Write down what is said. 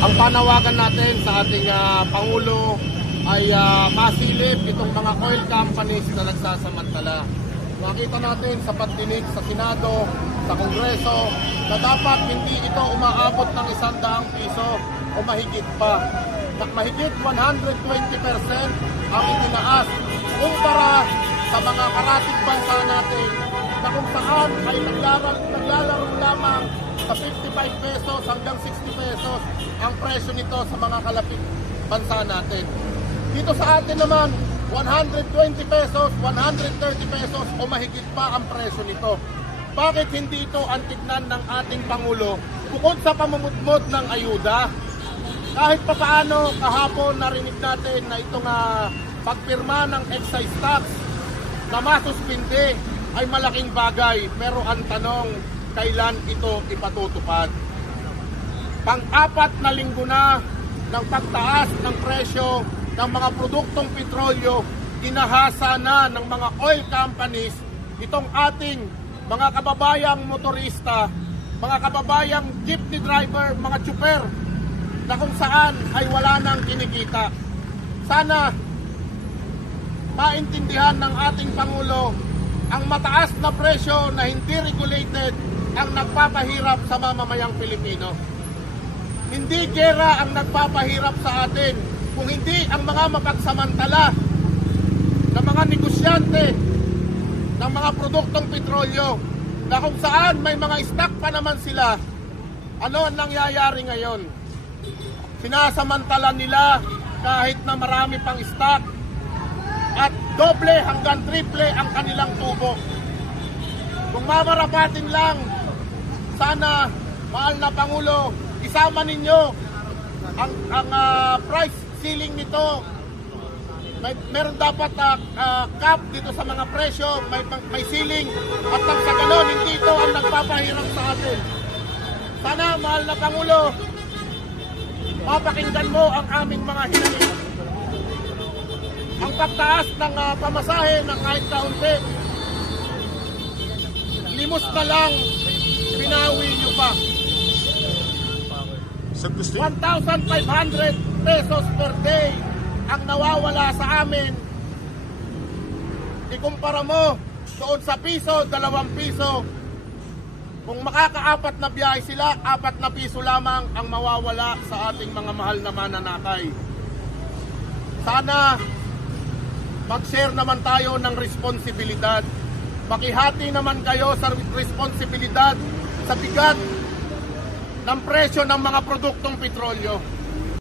Ang panawagan natin sa ating Pangulo ay masilip itong mga oil companies na nagsasamantala. Makita natin sa pagdinig sa Senado, sa Kongreso, na dapat hindi ito umaabot ng 100 piso o mahigit pa. Mahigit 120% ang itinaas kumpara sa mga karatig bansa natin na kung saan ay naglalaro lamang sa 55 pesos hanggang 60 pesos ang presyo nito sa mga kalapit bansa natin. Dito sa atin naman, 120 pesos, 130 pesos o mahigit pa ang presyo nito. Bakit hindi ito ang tignan ng ating Pangulo bukod sa pamumutmod ng ayuda? Kahit pa paano kahapon narinig natin na itong pagpirma ng excise tax na masuspinde ay malaking bagay, pero ang tanong, kailan ito ipatutupad? Pang-apat na linggo na ng pagtaas ng presyo ng mga produktong petrolyo, inahasa na ng mga oil companies itong ating mga kababayang motorista, mga kababayang jeepney driver, mga tsuper, na kung saan ay wala nang kinikita. Sana maintindihan ng ating Pangulo ang mataas na presyo na hindi regulated ang nagpapahirap sa mamamayang Pilipino. Hindi gera ang nagpapahirap sa atin, kung hindi ang mga mapagsamantala na mga negosyante ng mga produktong petrolyo na kung saan may mga stock pa naman sila. Ano ang nangyayari ngayon? Sinasamantala nila kahit na marami pang stock at doble hanggang triple ang kanilang tubo. Kung mamarapatin lang, sana, mahal na Pangulo, isama ninyo ang price ceiling nito. Meron dapat cap dito sa mga presyo, may ceiling, at sa ganon, hindi ito ang nagpapahirap sa atin. Sana, mahal na Pangulo, mapakinggan mo ang aming mga hinaing. Ang pagtaas ng pamasahe ng kahit kaunti, limos na lang, pinawi nyo pa. 1,500 pesos per day ang nawawala sa amin. Ikumpara mo doon sa piso, 2 piso. Kung makakaapat na biyahe sila, 4 na piso lamang ang mawawala sa ating mga mahal na mananakay. Sana mag-share naman tayo ng responsibilidad. Makihati naman kayo sa responsibilidad sa bigat ng presyo ng mga produktong petrolyo.